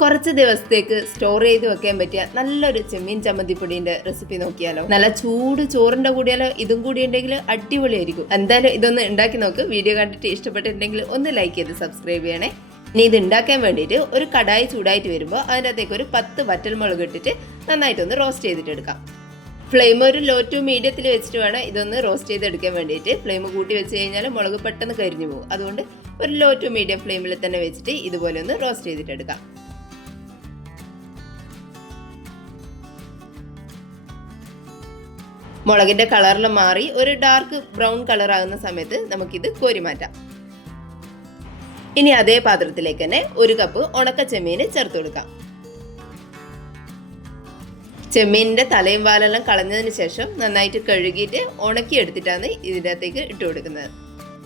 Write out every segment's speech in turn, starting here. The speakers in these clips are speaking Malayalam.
കുറച്ച് ദിവസത്തേക്ക് സ്റ്റോർ ചെയ്ത് വെക്കാൻ പറ്റിയ നല്ലൊരു ചെമ്മീൻ ചമ്മന്തിപ്പൊടിന്റെ റെസിപ്പി നോക്കിയാലോ. നല്ല ചൂട് ചോറിന്റെ കൂടിയാലോ ഇതും കൂടി ഉണ്ടെങ്കിൽ അടിപൊളിയായിരിക്കും. എന്തായാലും ഇതൊന്ന് ഉണ്ടാക്കി നോക്ക്. വീഡിയോ കണ്ടിട്ട് ഇഷ്ടപ്പെട്ടിട്ടുണ്ടെങ്കിൽ ഒന്ന് ലൈക്ക് ചെയ്ത് സബ്സ്ക്രൈബ് ചെയ്യണേ. ഇനി ഇത് ഉണ്ടാക്കാൻ വേണ്ടിയിട്ട് ഒരു കടായി ചൂടായിട്ട് വരുമ്പോൾ അതിൻ്റെ അകത്തേക്ക് ഒരു 10 വറ്റൽമുളക് ഇട്ടിട്ട് നന്നായിട്ടൊന്ന് റോസ്റ്റ് ചെയ്തിട്ട് എടുക്കാം. ഫ്ലെയിം ഒരു ലോ ടു മീഡിയത്തിൽ വെച്ചിട്ട് വേണം ഇതൊന്ന് റോസ്റ്റ് ചെയ്തെടുക്കാൻ വേണ്ടിയിട്ട്. ഫ്ലെയിം കൂട്ടി വെച്ച് കഴിഞ്ഞാൽ മുളക് പെട്ടെന്ന് കരിഞ്ഞു പോകും. അതുകൊണ്ട് ഒരു ലോ ടു മീഡിയം ഫ്ലെയിമിൽ തന്നെ വെച്ചിട്ട് ഇതുപോലെ ഒന്ന് റോസ്റ്റ് ചെയ്തിട്ട് എടുക്കാം. മുളകിന്റെ കളറിലും മാറി ഒരു ഡാർക്ക് ബ്രൗൺ കളർ ആകുന്ന സമയത്ത് നമുക്കിത് കോരി മാറ്റാം. ഇനി അതേ പാത്രത്തിലേക്ക് തന്നെ 1 കപ്പ് ഉണക്ക ചെമ്മീൻ ചേർത്ത് കൊടുക്കാം. ചെമ്മീനിന്റെ തലയും വാലെല്ലാം കളഞ്ഞതിന് ശേഷം നന്നായിട്ട് കഴുകിയിട്ട് ഉണക്കി എടുത്തിട്ടാണ് ഇതിൻ്റെ അകത്തേക്ക് ഇട്ട് കൊടുക്കുന്നത്.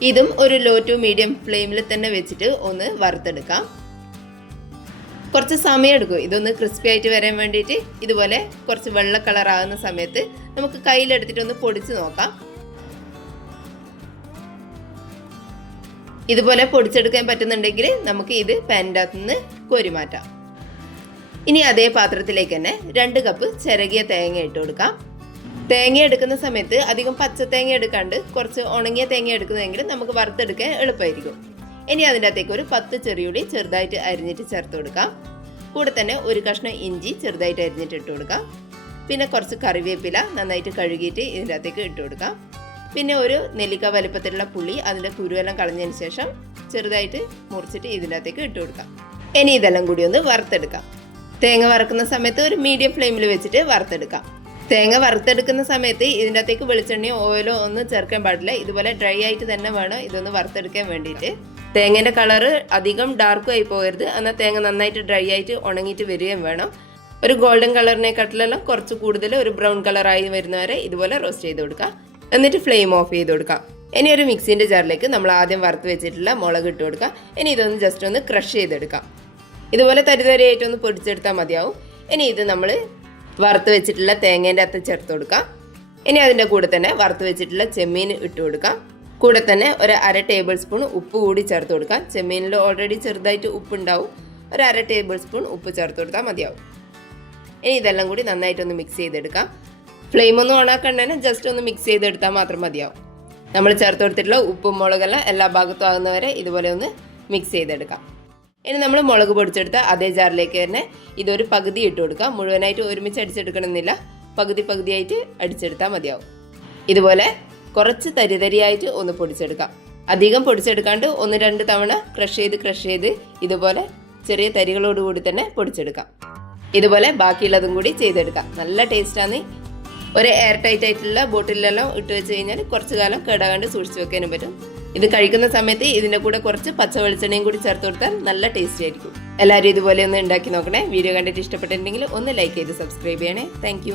ഇതും ഒരു ലോ ടു മീഡിയം ഫ്ലെയിമിൽ തന്നെ വെച്ചിട്ട് ഒന്ന് വറുത്തെടുക്കാം. കുറച്ച് സമയം എടുക്കും ഇതൊന്ന് ക്രിസ്പി ആയിട്ട് വരാൻ വേണ്ടിയിട്ട്. ഇതുപോലെ കുറച്ച് വെള്ള കളർ ആകുന്ന സമയത്ത് നമുക്ക് കയ്യിലെടുത്തിട്ട് ഒന്ന് പൊടിച്ച് നോക്കാം. ഇതുപോലെ പൊടിച്ചെടുക്കാൻ പറ്റുന്നുണ്ടെങ്കിൽ നമുക്ക് ഇത് പാനിൻ്റെ അകത്ത് നിന്ന് കോരി മാറ്റാം. ഇനി അതേ പാത്രത്തിലേക്ക് തന്നെ 2 കപ്പ് ചിരകിയ തേങ്ങ ഇട്ട് കൊടുക്കാം. തേങ്ങ എടുക്കുന്ന സമയത്ത് അധികം പച്ച തേങ്ങ എടുക്കാണ്ട് കുറച്ച് ഉണങ്ങിയ തേങ്ങ എടുക്കുന്നതെങ്കിൽ നമുക്ക് വറുത്തെടുക്കാൻ എളുപ്പമായിരിക്കും. ഇനി അതിൻ്റെ അകത്തേക്ക് ഒരു 10 ചെറിയുള്ളി ചെറുതായിട്ട് അരിഞ്ഞിട്ട് ചേർത്ത് കൊടുക്കാം. കൂടെ തന്നെ ഒരു കഷ്ണം ഇഞ്ചി ചെറുതായിട്ട് അരിഞ്ഞിട്ട് ഇട്ട് കൊടുക്കാം. പിന്നെ കുറച്ച് കറിവേപ്പില നന്നായിട്ട് കഴുകിയിട്ട് ഇതിൻ്റെ അകത്തേക്ക് ഇട്ട് കൊടുക്കാം. പിന്നെ ഒരു നെല്ലിക്ക വലുപ്പത്തിലുള്ള പുളി അതിൻ്റെ കുരുവെല്ലാം കളഞ്ഞതിന് ശേഷം ചെറുതായിട്ട് മുറിച്ചിട്ട് ഇതിൻ്റെ അകത്തേക്ക് ഇട്ട് കൊടുക്കാം. ഇനി ഇതെല്ലാം കൂടി ഒന്ന് വറുത്തെടുക്കാം. തേങ്ങ വറുക്കുന്ന സമയത്ത് ഒരു മീഡിയം ഫ്ലെയിമിൽ വെച്ചിട്ട് വറുത്തെടുക്കാം. തേങ്ങ വറുത്തെടുക്കുന്ന സമയത്ത് ഇതിൻ്റെ അകത്തേക്ക് വെളിച്ചെണ്ണയോ ഓയിലോ ഒന്നും ചേർക്കാൻ പാടില്ല. ഇതുപോലെ ഡ്രൈ ആയിട്ട് തന്നെ വേണം ഇതൊന്ന് വറുത്തെടുക്കാൻ വേണ്ടിയിട്ട്. തേങ്ങേൻ്റെ കളറ് അധികം ഡാർക്കും ആയി പോകരുത്. എന്നാൽ തേങ്ങ നന്നായിട്ട് ഡ്രൈ ആയിട്ട് ഉണങ്ങിയിട്ട് വരികയും വേണം. ഒരു ഗോൾഡൻ കളറിനെക്കാട്ടിലെല്ലാം കുറച്ച് കൂടുതൽ ഒരു ബ്രൗൺ കളറായി വരുന്നവരെ ഇതുപോലെ റോസ്റ്റ് ചെയ്ത് കൊടുക്കാം. എന്നിട്ട് ഫ്ലെയിം ഓഫ് ചെയ്ത് കൊടുക്കാം. ഇനി ഒരു മിക്സിൻ്റെ ജാറിലേക്ക് നമ്മൾ ആദ്യം വറുത്ത് വെച്ചിട്ടുള്ള മുളക് ഇട്ട് കൊടുക്കാം. ഇനി ഇതൊന്ന് ജസ്റ്റ് ഒന്ന് ക്രഷ് ചെയ്തെടുക്കാം. ഇതുപോലെ തരിതരിയായിട്ടൊന്ന് പൊടിച്ചെടുത്താൽ മതിയാവും. ഇനി ഇത് നമ്മൾ വറുത്ത് വെച്ചിട്ടുള്ള തേങ്ങേൻ്റെ അകത്ത് ചേർത്ത് കൊടുക്കാം. ഇനി അതിൻ്റെ കൂടെ തന്നെ വറുത്ത് വെച്ചിട്ടുള്ള ചെമ്മീൻ ഇട്ട് കൊടുക്കാം. കൂടെ തന്നെ ഒരു 1/2 ടേബിൾ സ്പൂൺ ഉപ്പ് കൂടി ചേർത്ത് കൊടുക്കാം. ചെമ്മീനിൽ ഓൾറെഡി ചെറുതായിട്ട് ഉപ്പ് ഉണ്ടാവും. ഒരു 1/2 ടേബിൾ സ്പൂൺ ഉപ്പ് ചേർത്ത് കൊടുത്താൽ മതിയാവും. ഇനി ഇതെല്ലാം കൂടി നന്നായിട്ടൊന്ന് മിക്സ് ചെയ്തെടുക്കാം. ഫ്ലെയിം ഒന്നും ഓണാക്കണ്ടേ, ജസ്റ്റ് ഒന്ന് മിക്സ് ചെയ്തെടുത്താൽ മാത്രം മതിയാവും. നമ്മൾ ചേർത്ത് കൊടുത്തിട്ടുള്ള ഉപ്പും മുളകെല്ലാം എല്ലാ ഭാഗത്തും ആകുന്നവരെ ഇതുപോലെ ഒന്ന് മിക്സ് ചെയ്തെടുക്കാം. ഇനി നമ്മൾ മുളക് പൊടിച്ചെടുത്ത അതേ ജാറിലേക്ക് തന്നെ ഇതൊരു പകുതി ഇട്ട് കൊടുക്കാം. മുഴുവനായിട്ട് ഒരുമിച്ച് അടിച്ചെടുക്കണമെന്നില്ല, പകുതിയായിട്ട് അടിച്ചെടുത്താൽ മതിയാവും. ഇതുപോലെ കുറച്ച് തരിതരിയായിട്ട് ഒന്ന് പൊടിച്ചെടുക്കാം. അധികം പൊടിച്ചെടുക്കാണ്ട് 1-2 തവണ ക്രഷ് ചെയ്ത് ഇതുപോലെ ചെറിയ തരികളോടുകൂടി തന്നെ പൊടിച്ചെടുക്കാം. ഇതുപോലെ ബാക്കിയുള്ളതും കൂടി ചെയ്തെടുക്കാം. നല്ല ടേസ്റ്റാണ്. ഒരു എയർ ടൈറ്റ് ആയിട്ടുള്ള ബോട്ടിലെല്ലാം ഇട്ട് വെച്ച് കഴിഞ്ഞാൽ കുറച്ച് കാലം കേടാകാണ്ട് സൂക്ഷിച്ച് വെക്കാനും പറ്റും. ഇത് കഴിക്കുന്ന സമയത്ത് ഇതിൻ്റെ കൂടെ കുറച്ച് പച്ച വെളിച്ചെണ്ണയും കൂടി ചേർത്ത് കൊടുത്താൽ നല്ല ടേസ്റ്റി ആയിരിക്കും. എല്ലാവരും ഇതുപോലെ ഒന്ന് ഉണ്ടാക്കി നോക്കണേ. വീഡിയോ കണ്ടിട്ട് ഇഷ്ടപ്പെട്ടിട്ടുണ്ടെങ്കിൽ ഒന്ന് ലൈക്ക് ചെയ്ത് സബ്സ്ക്രൈബ് ചെയ്യണേ. താങ്ക്